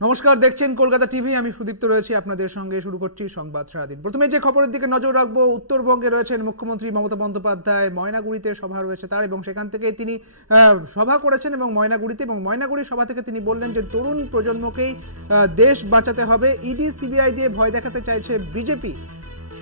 নমস্কার, দেখছেন কলকাতা টিভি। আমি সুদীপ্ত রয়েছি আপনাদের সঙ্গে। শুরু করছি সংবাদ সারাদিন। প্রথমে যে খবরের দিকে নজর রাখবো, উত্তরবঙ্গে রয়েছেন মুখ্যমন্ত্রী মমতা বন্দ্যোপাধ্যায়। ময়নাগুড়িতে সভা রয়েছে তার, এবং সেখান থেকে তিনি সভা করেছেন এবং ময়নাগুড়ি সভা থেকে তিনি বললেন যে তরুণ প্রজন্মকেই দেশ বাঁচাতে হবে। ইডি সিবিআই দিয়ে ভয় দেখাতে চাইছে বিজেপি,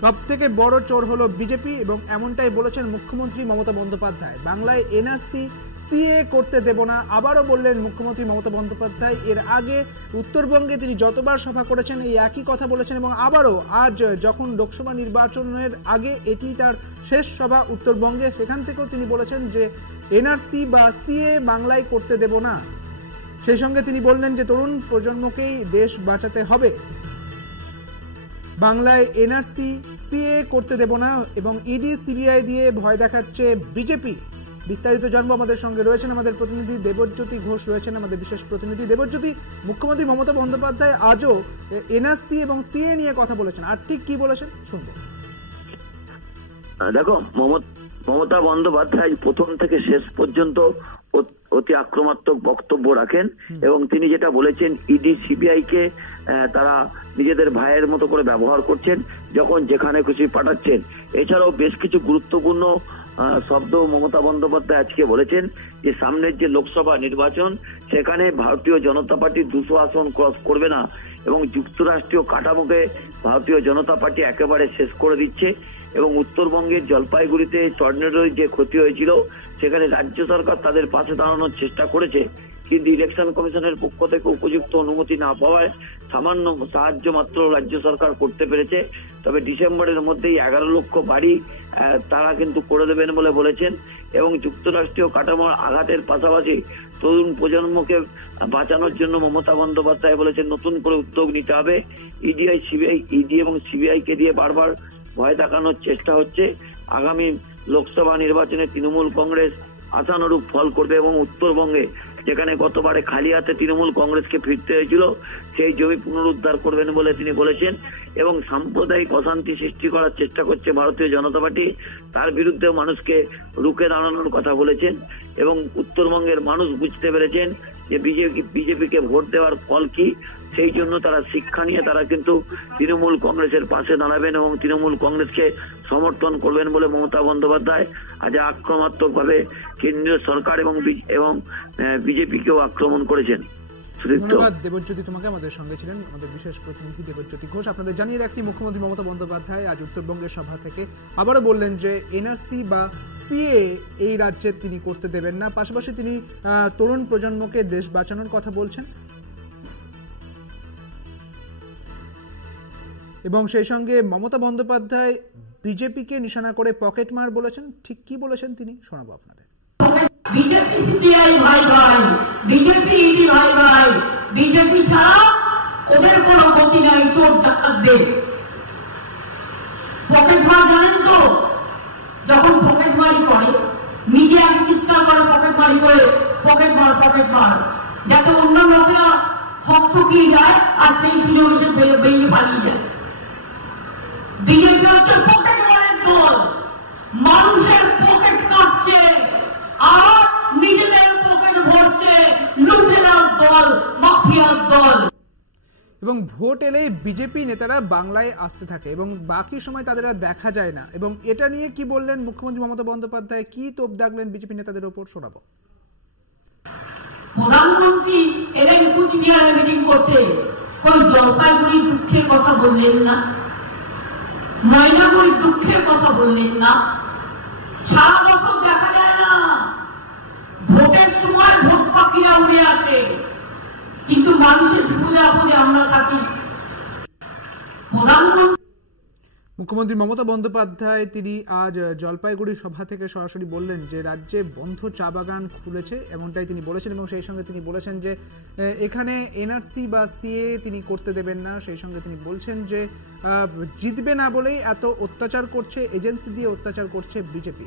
সব থেকে বড় চোর হলো বিজেপি, এবং এমনটাই বলেছেন মুখ্যমন্ত্রী মমতা বন্দ্যোপাধ্যায়। বাংলায় এনআরসি সিএ করতে দেব না, আবারও বললেন মুখ্যমন্ত্রী মমতা বন্দ্যোপাধ্যায়। এর আগে উত্তরবঙ্গে তিনি যতবার সভা করেছেন এই একই কথা বলেছেন, এবং আবারও আজ যখন লোকসভা নির্বাচনের আগে এটি তার শেষ সভা উত্তরবঙ্গে, সেখান থেকেও তিনি বলেছেন যে এনআরসি বা সিএ বাংলায় করতে দেব না। সেই সঙ্গে তিনি বললেন যে তরুণ প্রজন্মকেই দেশ বাঁচাতে হবে, বাংলায় এনআরসি সিএ করতে দেব না, এবং ইডি সিবিআই দিয়ে ভয় দেখাচ্ছে বিজেপি। বিস্তারিত জানবো, আমাদের সঙ্গে রয়েছেন আমাদের প্রতিনিধি দেবজ্যোতি ঘোষ, রয়েছেন আমাদের বিশেষ প্রতিনিধি। দেবজ্যোতি, মুখ্যমন্ত্রী মমতা বন্দ্যোপাধ্যায় আজও এনআরসি এবং সিএ নিয়ে কথা বলেছেন, আর ঠিক কি বলেছেন শুনবো। দেখো, মমতা বন্দ্যোপাধ্যায় প্রথম থেকে শেষ পর্যন্ত অতি আক্রমণাত্মক বক্তব্য রাখেন, এবং তিনি যেটা বলেছেন ইডি সিবিআই কে তারা নিজেদের ভাইয়ের মতো করে ব্যবহার করছেন, যখন যেখানে খুশি পাঠাচ্ছেন। এছাড়াও বেশ কিছু গুরুত্বপূর্ণ শব্দ মমতা বন্দ্যোপাধ্যায় আজকে বলেছেন যে সামনের যে লোকসভা নির্বাচন, সেখানে ভারতীয় জনতা পার্টি 200 আসন ক্রস করবে না, এবং যুক্তরাষ্ট্রীয় কাঠামোকে ভারতীয় জনতা পার্টি একেবারে শেষ করে দিচ্ছে। এবং উত্তরবঙ্গের জলপাইগুড়িতে টর্নেডোর যে ক্ষতি হয়েছিল, সেখানে রাজ্য সরকার তাদের পাশে দাঁড়ানোর চেষ্টা করেছে, কিন্তু ইলেকশন কমিশনের পক্ষ থেকে উপযুক্ত অনুমতি না পাওয়ায় সামান্য সাহায্য মাত্র রাজ্য সরকার করতে পেরেছে। তবে ডিসেম্বরের মধ্যেই 11 লক্ষ বাড়ি তারা কিন্তু করে দেবেন বলে বলেছেন। এবং যুক্তরাষ্ট্রীয় কাঠামোর আঘাতের পাশাপাশি তরুণ প্রজন্মকে বাঁচানোর জন্য মমতা বন্দ্যোপাধ্যায় বলেছেন নতুন করে উদ্যোগ নিতে হবে। ইডি এবং সিবিআই কে দিয়ে বারবার ভয় দেখানোর চেষ্টা হচ্ছে। আগামী লোকসভা নির্বাচনে তৃণমূল কংগ্রেস আশানুরূপ ফল করবে, এবং উত্তরবঙ্গে যেখানে গতবারে খালি হাতে তৃণমূল কংগ্রেসকে ফিরতে হয়েছিল, সেই জমি পুনরুদ্ধার করবেন বলে তিনি বলেছেন। এবং সাম্প্রদায়িক অশান্তি সৃষ্টি করার চেষ্টা করছে ভারতীয় জনতা পার্টি, তার বিরুদ্ধে মানুষকে রুখে দাঁড়ানোর কথা বলেছেন। এবং উত্তরবঙ্গের মানুষ বুঝতে পেরেছেন যে বিজেপিকে ভোট দেওয়ার ফল কি, সেই জন্য তারা শিক্ষা নিয়ে তারা কিন্তু তৃণমূল কংগ্রেসের পাশে দাঁড়াবেন এবং তৃণমূল কংগ্রেসকে সমর্থন করবেন বলে মমতা বন্দ্যোপাধ্যায় আজ আক্রমণাত্মক ভাবে কেন্দ্রীয় সরকার এবং বিজেপিকেও আক্রমণ করেছেন। ধন্যবাদ দেবজ্যোতি, তোমাকে। আমাদের সঙ্গে ছিলেন আমাদের বিশেষ প্রতিনিধি দেবজ্যোতি ঘোষ। আপনাদের জানিয়ে রাখি, মুখ্যমন্ত্রী মমতা বন্দ্যোপাধ্যায় আজ উত্তরবঙ্গের সভা থেকে আবারও বললেন যে এনআরসি বা সিএ এই রাজ্যে তিনি করতে দেবেন না। পাশাপাশি তিনি তরুণ প্রজন্মকে দেশ বাঁচানোর কথা বলছেন, এবং সেই সঙ্গে মমতা বন্দ্যোপাধ্যায় বিজেপিকে নিশানা করে পকেটমার বলেছেন। ঠিক কি বলেছেন তিনি শোনাবো আপনাদের। বিজেপি সিপিআই ভাই ভাই, বিজেপি ইডি ভাই ভাই, বিজেপি ছাড়া ওদের কোনো গতি নাই চোর ডাকাতদের। পকেটমার জানেন তো, যখন পকেটমারি করে নিজে আগে চিৎকার করে পকেটমারি করে পকেটমার, যাতে অন্য লোকেরা হক চুকিয়ে যায় আর সেই সুযোগে সে বেরিয়ে পালিয়ে যায়। বিজেপি হচ্ছে পকেটমারের দল, মানুষের পকেট কাটছে আর নিজেদের পকেট ভরছে, লুটেরার দল, মাফিয়ার দল। এবং ভোট এলে বিজেপি নেতারা বাংলায় আসতে থাকে এবং বাকি সময় তাদের দেখা যায় না। এবং এটা নিয়ে কি বললেন মুখ্যমন্ত্রী মমতা বন্দ্যোপাধ্যায়, কি তোপ দাগলেন বিজেপি নেতাদের ওপর, শোনাবো। প্রধানমন্ত্রী এলেন কুচবিহারে মিটিং করতে, ওই জলপাইগুড়ির দুঃখের কথা বললেন না, ময়নাগুড়ির দুঃখের কথা বললেন না। সারা বছর দেখা যায় না, ভোটের সময় ভোট পাখিরা উড়ে আসে, কিন্তু মানুষের বিপদে আপদে আমরা থাকি। মুখ্যমন্ত্রী মমতা বন্দ্যোপাধ্যায় তিনি আজ জলপাইগুড়ি সভা থেকে সরাসরি বললেন যে রাজ্যে বন্ধ চা বাগান খুলেছে, এমনটাই তিনি বলেছেন। এবং সেই সঙ্গে তিনি বলেছেন যে এখানে এনআরসি বা সিএ তিনি করতে দেবেন না। সেই সঙ্গে তিনি বলছেন যে জিতবে না বলেই এত অত্যাচার করছে, এজেন্সি দিয়ে অত্যাচার করছে বিজেপি।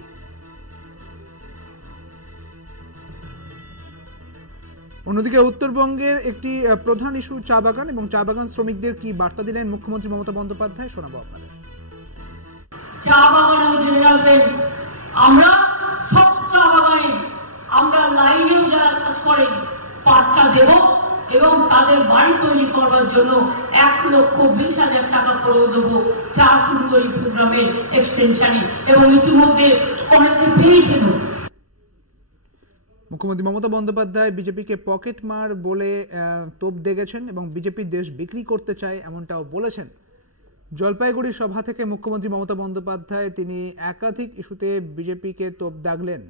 অন্যদিকে উত্তরবঙ্গের একটি প্রধান ইস্যু চা বাগান, এবং চা বাগান শ্রমিকদের কি বার্তা দিলেন মুখ্যমন্ত্রী মমতা বন্দ্যোপাধ্যায়, শোনাবো আপনাদের। চা বাগানেও জেনে রাখবেন, আমরা সব চা বাগানে আমরা লাইনেও যারা কাজ করেন পাট্টা দেব, এবং তাদের বাড়ি তৈরি করবার জন্য 1,20,000 টাকা করে দেবো চা সুন্দরী প্রোগ্রামের এক্সটেনশনে, এবং ইতিমধ্যে অনেকে পেয়েছেন। মুখ্যমন্ত্রী মমতা বন্দ্যোপাধ্যায় বিজেপিকে পকেট মার বলে তোপ দেগেছেন এবং বিজেপি দেশ বিক্রি করতে চায় এমনটাও বলেছেন। জলপাইগুড়ি সভা থেকে মুখ্যমন্ত্রী মমতা বন্দ্যোপাধ্যায় তিনি একাধিক ইস্যুতে বিজেপিকে তোপ দাগলেন।